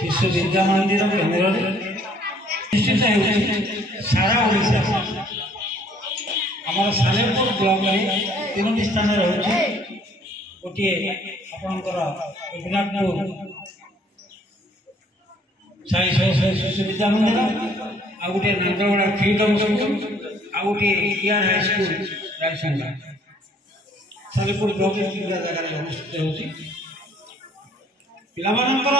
शिशु विद्या मंदिर केन्द्र निश्चित सारा ओडिशा आम सालेपुर ब्लॉक में 3टी स्थान रही गोटे आपणकर रघुनाथपुर साई शिशु विद्या मंदिर आ गोटे नंदगड़ा फ्रीडम स्कूल आ गोटे ईआर high school Raisanga Salepur block जगह अनुष्ठित होती पिलामानंकर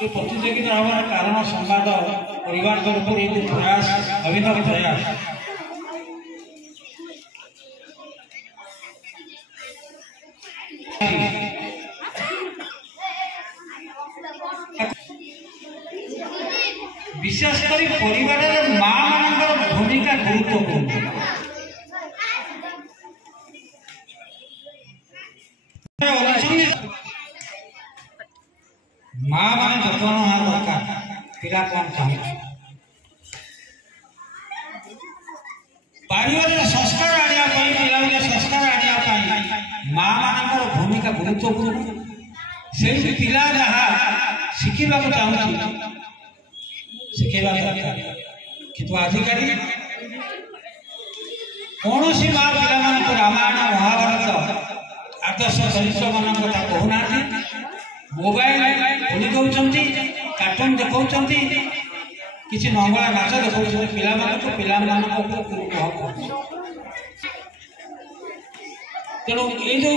ये प्रतियोगिता हमार कारण संवाद परिवार तरफ प्रयास अभिनव प्रयास विशेषकर परिवार माँ मान भूमिका गुरुत्वपूर्ण माँ मान जतन होना दरकार पिला कौन चाहिए परिवार संस्कार आने पिला संस्कार आने माँ मान भूमिका गुरुत्वपूर्ण से पिला जहाँ शिखा चाहूँगी शिखेबा दरकार किंतु आजिकल कौन सी माँ पिला रामायण महाभारत आदर्श चरित्र मान कथा कहूना मोबाइल खोली दौरान कार्टून देखा किसी नंगला नाच देखा पिला तेणु ये जो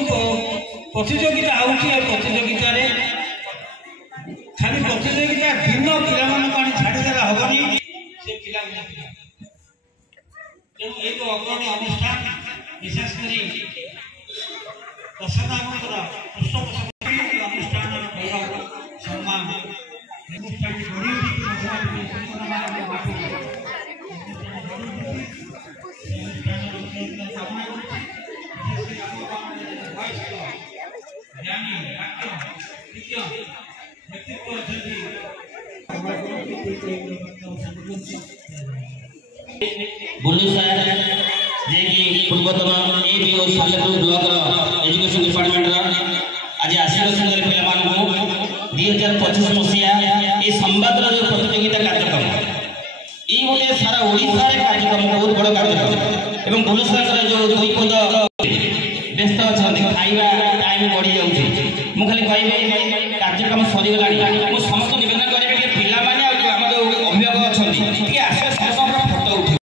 प्रतियोगिता प्रतियोगिता खाली प्रतियोगिता भिन्न पिला छाड़देला हेनी से पिला तेणु ये जो अग्रणी अनुष्ठान विशेषकर प्रसाद पृष्ठपोषक अनुष्ठान सम्मान बुल्लू सर जे कि पूर्वतन ABO Salepur block education department आज आशीर्वाद सुंदर पिला 2025 मसीहा ये संवाद जो प्रतियोगिता कार्यक्रम ये गोटे सारा ओडिशा कार्यक्रम बहुत बड़ कार्यक्रम एवं बुल्लू सर जो 2 पद